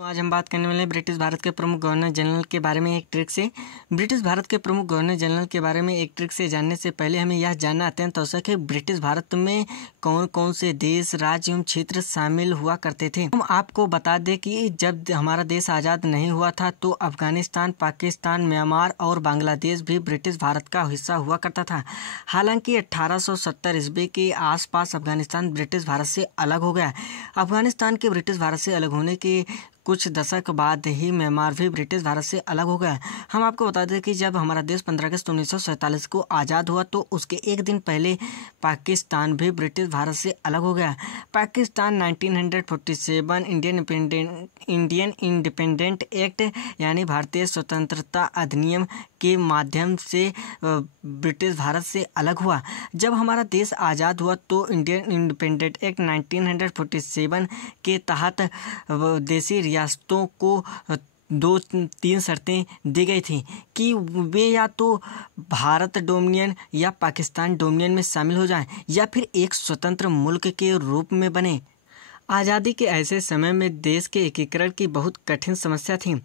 तो आज हम बात करने वाले हैं ब्रिटिश भारत के प्रमुख गवर्नर जनरल के बारे में एक ट्रिक से। ब्रिटिश भारत के प्रमुख गवर्नर जनरल के बारे में एक ट्रिक से जानने से पहले हमें यह जानना अत्यंत आवश्यक है ब्रिटिश भारत में कौन कौन से देश, राज्य एवं क्षेत्र शामिल हुआ करते थे। हम आपको बता दें कि जब हमारा देश आज़ाद नहीं हुआ था तो अफगानिस्तान, पाकिस्तान, म्यांमार और बांग्लादेश भी ब्रिटिश भारत का हिस्सा हुआ करता था। हालांकि 1870 ईस्वी के आसपास अफगानिस्तान ब्रिटिश भारत से अलग हो गया। अफगानिस्तान के ब्रिटिश भारत से अलग होने के कुछ दशक बाद ही म्यांमार भी ब्रिटिश भारत से अलग हो गया। हम आपको बता दें कि जब हमारा देश 15 अगस्त 1947 को आज़ाद हुआ तो उसके एक दिन पहले पाकिस्तान भी ब्रिटिश भारत से अलग हो गया। पाकिस्तान 1947 इंडियन इंडिपेंडेंट एक्ट यानी भारतीय स्वतंत्रता अधिनियम के माध्यम से ब्रिटिश भारत से अलग हुआ। जब हमारा देश आज़ाद हुआ तो इंडियन इंडिपेंडेंट एक्ट 1947 के तहत देशी रियासतों को 2-3 शर्तें दी गई थी कि वे या तो भारत डोमिनियन या पाकिस्तान डोमिनियन में शामिल हो जाएं या फिर एक स्वतंत्र मुल्क के रूप में बने। आज़ादी के ऐसे समय में देश के एकीकरण की बहुत कठिन समस्या थी।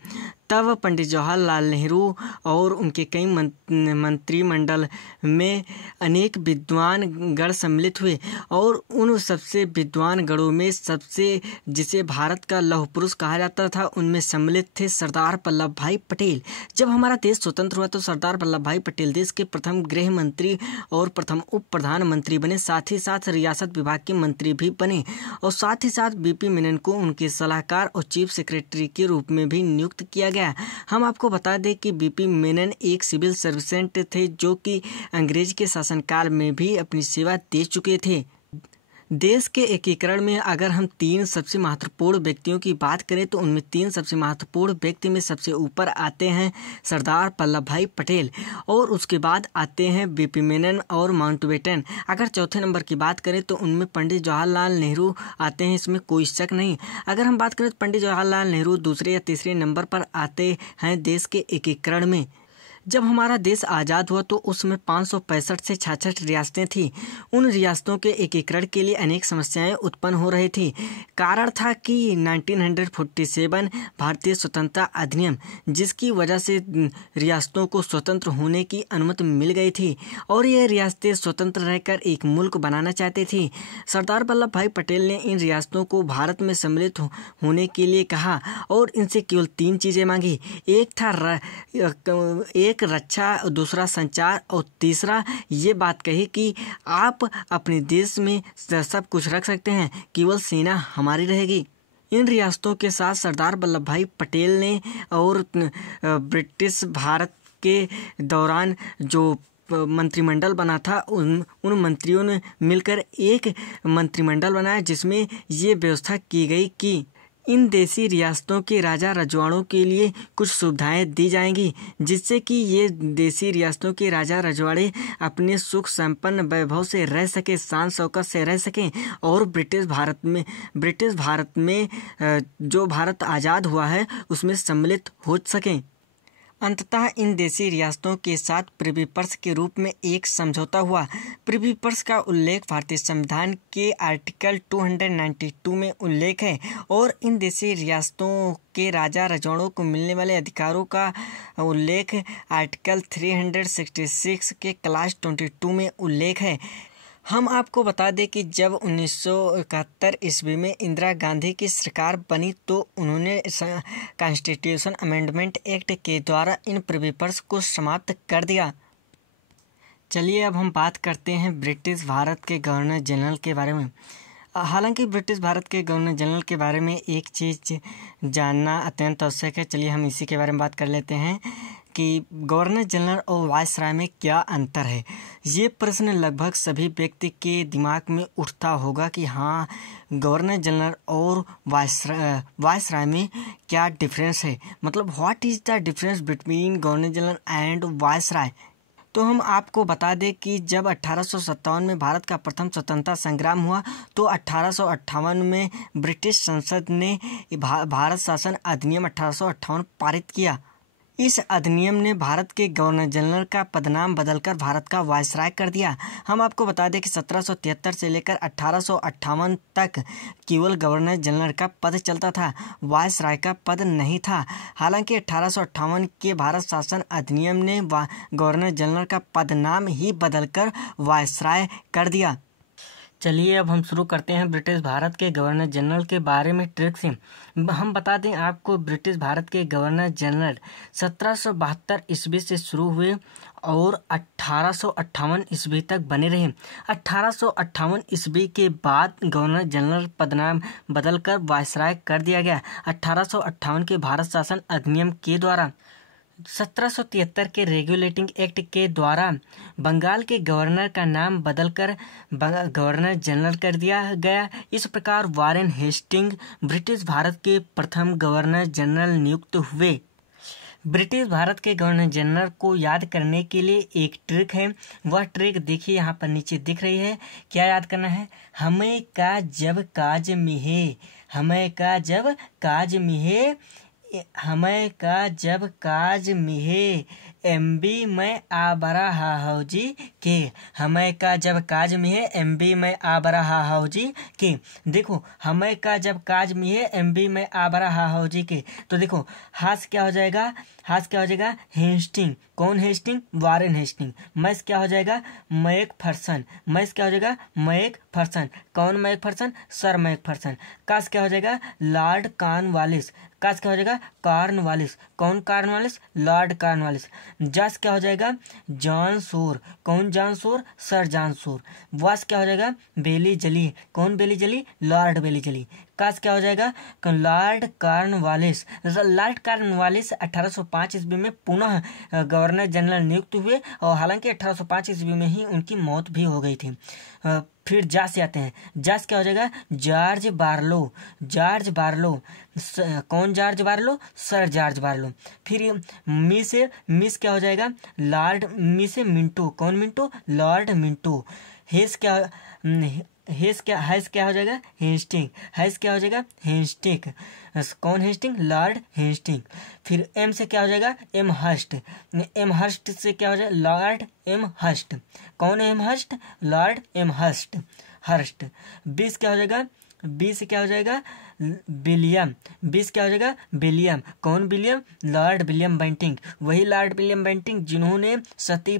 तब पंडित जवाहरलाल नेहरू और उनके कई मंत्रिमंडल में अनेक विद्वान गण सम्मिलित हुए और उन सबसे विद्वान गणों में सबसे जिसे भारत का लौह पुरुष कहा जाता था उनमें सम्मिलित थे सरदार वल्लभ भाई पटेल। जब हमारा देश स्वतंत्र हुआ तो सरदार वल्लभ भाई पटेल देश के प्रथम गृह मंत्री और प्रथम उप प्रधानमंत्री बने। साथ ही साथ रियासत विभाग के मंत्री भी बने और साथ ही साथ बीपी मेनन को उनके सलाहकार और चीफ सेक्रेटरी के रूप में भी नियुक्त किया गया। हम आपको बता दें कि बीपी मेनन एक सिविल सर्वेंट थे जो कि अंग्रेज के शासनकाल में भी अपनी सेवा दे चुके थे। देश के एकीकरण में अगर हम 3 सबसे महत्वपूर्ण व्यक्तियों की बात करें तो उनमें 3 सबसे महत्वपूर्ण व्यक्ति में सबसे ऊपर आते हैं सरदार वल्लभ भाई पटेल और उसके बाद आते हैं बीपी मेनन और माउंटबेटन। अगर चौथे नंबर की बात करें तो उनमें पंडित जवाहरलाल नेहरू आते हैं, इसमें कोई शक नहीं। अगर हम बात करें तो पंडित जवाहरलाल नेहरू दूसरे या तीसरे नंबर पर आते हैं देश के एकीकरण में। जब हमारा देश आज़ाद हुआ तो उसमें 565 से 66 रियासतें थीं। उन रियासतों के एकीकरण के लिए अनेक समस्याएं उत्पन्न हो रही थी। कारण था कि 1947 भारतीय स्वतंत्रता अधिनियम जिसकी वजह से रियासतों को स्वतंत्र होने की अनुमति मिल गई थी और ये रियासतें स्वतंत्र रहकर एक मुल्क बनाना चाहती थी। सरदार वल्लभ भाई पटेल ने इन रियासतों को भारत में सम्मिलित होने के लिए कहा और इनसे केवल 3 चीज़ें मांगी। एक रक्षा, दूसरा संचार और तीसरा ये बात कही कि आप अपने देश में सब कुछ रख सकते हैं, केवल सेना हमारी रहेगी। इन रियासतों के साथ सरदार वल्लभ भाई पटेल ने और ब्रिटिश भारत के दौरान जो मंत्रिमंडल बना था उन मंत्रियों ने मिलकर एक मंत्रिमंडल बनाया जिसमें ये व्यवस्था की गई कि इन देशी रियासतों के राजा रजवाड़ों के लिए कुछ सुविधाएं दी जाएंगी जिससे कि ये देशी रियासतों के राजा रजवाड़े अपने सुख संपन्न वैभव से रह सके, शान शौकत से रह सकें और ब्रिटिश भारत में जो भारत आज़ाद हुआ है उसमें सम्मिलित हो सकें। अंततः इन देशी रियासतों के साथ प्रिवी पर्स के रूप में एक समझौता हुआ। प्रिवी पर्स का उल्लेख भारतीय संविधान के आर्टिकल 292 में उल्लेख है और इन देशी रियासतों के राजा रजवाड़ों को मिलने वाले अधिकारों का उल्लेख आर्टिकल 366 के क्लास 22 में उल्लेख है। हम आपको बता दें कि जब 1971 ईस्वी में इंदिरा गांधी की सरकार बनी तो उन्होंने कॉन्स्टिट्यूशन अमेंडमेंट एक्ट के द्वारा इन प्रिवी पर्स को समाप्त कर दिया। चलिए अब हम बात करते हैं ब्रिटिश भारत के गवर्नर जनरल के बारे में। हालांकि ब्रिटिश भारत के गवर्नर जनरल के बारे में एक चीज़ जानना अत्यंत आवश्यक है। चलिए हम इसी के बारे में बात कर लेते हैं कि गवर्नर जनरल और वायसराय में क्या अंतर है। ये प्रश्न लगभग सभी व्यक्ति के दिमाग में उठता होगा कि हाँ, गवर्नर जनरल और वायसराय में क्या डिफरेंस है, मतलब what is the difference between governor general and viceroy. तो हम आपको बता दें कि जब 1857 में भारत का प्रथम स्वतंत्रता संग्राम हुआ तो 1858 में ब्रिटिश संसद ने भारत शासन अधिनियम 1858 पारित किया। इस अधिनियम ने भारत के गवर्नर जनरल का पदनाम बदलकर भारत का वायसराय कर दिया। हम आपको बता दें कि 1773 से लेकर 1858 तक केवल गवर्नर जनरल का पद चलता था, वायसराय का पद नहीं था। हालांकि 1858 के भारत शासन अधिनियम ने गवर्नर जनरल का पदनाम ही बदलकर वायसराय कर दिया। चलिए अब हम शुरू करते हैं ब्रिटिश भारत के गवर्नर जनरल के बारे में ट्रिक से। हम बता दें आपको, ब्रिटिश भारत के गवर्नर जनरल 1772 ईस्वी से शुरू हुए और 1858 ईस्वी तक बने रहे। 1858 ईस्वी के बाद गवर्नर जनरल पदनाम बदलकर वायसराय कर दिया गया। 1858 के भारत शासन अधिनियम के द्वारा 1773 के रेगुलेटिंग एक्ट के द्वारा बंगाल के गवर्नर का नाम बदलकर गवर्नर जनरल कर दिया गया। इस प्रकार वारेन हेस्टिंग ब्रिटिश भारत के प्रथम गवर्नर जनरल नियुक्त हुए। ब्रिटिश भारत के गवर्नर जनरल को याद करने के लिए एक ट्रिक है, वह ट्रिक देखिए यहाँ पर नीचे दिख रही है। क्या याद करना है? हमें का जब काज मिहे, हमें का जब काज मिहे, हमें का जब काज मिहे, एमबी में आ बरा हाउजी के, हमें का जब काज मिहे एमबी में आ बरा हाउजी के। देखो, हमें का जब काज मिहे एमबी में आ बरा हाउजी के, तो देखो हाथ क्या हो जाएगा? हाथ क्या हो जाएगा? हेस्टिंग। कौन हेस्टिंग? Warren Hasting. मैस क्या हो जाएगा? मैक फर्सन। मैस क्या हो जाएगा? Macpherson. कौन Macpherson? Sir Macpherson. कास क्या हो जाएगा? Lord Cornwallis. कास क्या हो जाएगा? कॉर्नवालिस। कौन कॉर्नवालिस? Lord Cornwallis. जस क्या हो जाएगा? जॉन सोर। कौन जॉन सोर? सर जॉन सोर। वास क्या हो जाएगा? बेली जली। कौन बेली जली? लॉर्ड बेली जली। कास क्या हो जाएगा? Lord Cornwallis. लॉर्ड कॉर्नवालिस 1805 ईस्वी में पुनः गवर्नर जनरल नियुक्त हुए और हालांकि 1805 ईस्वी में ही उनकी मौत भी हो गई थी। फिर जास से आते हैं। जास क्या हो जाएगा? George Barlow. George Barlow. कौन George Barlow? Sir George Barlow. फिर मिस क्या हो जाएगा? लॉर्ड मिस मिंटो। कौन मिंटो? Lord Minto. हेस क्या हो जाएगा? हेस्टिंग। हेस क्या हो जाएगा? हेस्टिंग। कौन हेस्टिंग? Lord Hastings. फिर एम से क्या हो जाएगा? M Hearst. एम हर्स्ट से क्या हो जाएगा? Lord Amherst. कौन Amherst? Lord Amherst. हर्स्ट। बीस क्या हो जाएगा? बीस क्या हो जाएगा? विलियम। बीस क्या हो जाएगा? विलियम। कौन विलियम? Lord William Bentinck. वही लॉर्ड विलियम बेंटिंक जिन्होंने सती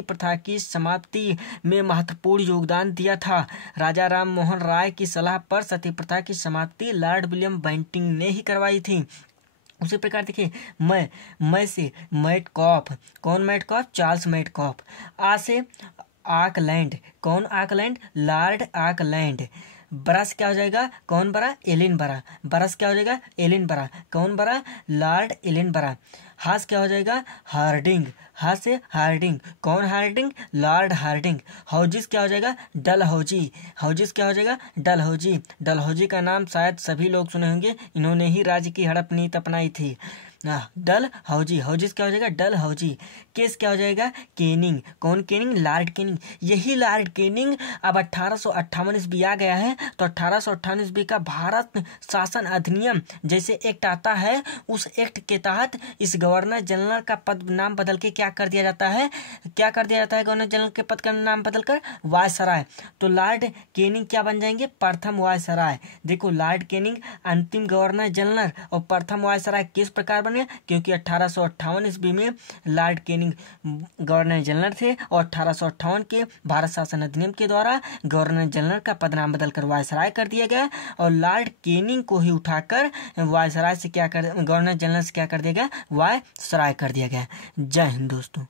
प्रथा की समाप्ति में महत्वपूर्ण योगदान दिया था। राजा राम मोहन राय की सलाह पर सती प्रथा की समाप्ति लॉर्ड विलियम बेंटिंक ने ही करवाई थी। उसी प्रकार देखिए, मैं से मैटकॉफ। कौन मैटकॉफ? Charles Metcalfe. आ से आकलैंड। कौन आकलैंड? Lord Auckland. बरस क्या हो जाएगा? कौन बरा? एलिन बरा। बरस क्या हो जाएगा? एलिन बरा। कौन बरा? लॉर्ड एलिन बरा। हास क्या हो जाएगा? हार्डिंग। हास से हार्डिंग। कौन हार्डिंग? Lord Hardinge. हाउजिस क्या हो जाएगा? डलहौजी। हाउजिस क्या हो जाएगा? डलहौजी। डलहौजी का नाम शायद सभी लोग सुने होंगे, इन्होंने ही राज्य की हड़प नीति अपनाई थी। डल हौजी। हौजिस क्या हो जाएगा? डल हौजी। केस क्या हो जाएगा? केनिंग। कौन केनिंग? Lord Canning. यही लॉर्ड केनिंग अब 1858 ईस्वी आ गया है, तो 1858 ईस्वी का भारत शासन अधिनियम जैसे एक्ट आता है, उस एक्ट के तहत इस गवर्नर जनरल का पद नाम बदल के क्या कर दिया जाता है? क्या कर दिया जाता है? गवर्नर जनरल के पद का नाम बदलकर वायसराय। तो लॉर्ड केनिंग क्या बन जाएंगे? प्रथम वायसराय। देखो, लॉर्ड केनिंग अंतिम गवर्नर जनरल और प्रथम वायसराय किस प्रकार बने? क्योंकि 1858 ईस्वी में लॉर्ड केनिंग गवर्नर जनरल थे और 1858 के भारत शासन अधिनियम के द्वारा गवर्नर जनरल का पदनाम बदलकर वायसराय कर दिया गया और लॉर्ड केनिंग को ही उठाकर वायसराय से क्या कर गवर्नर जनरल से क्या कर दिया गया? वायसराय कर दिया गया। जय हिंद दोस्तों।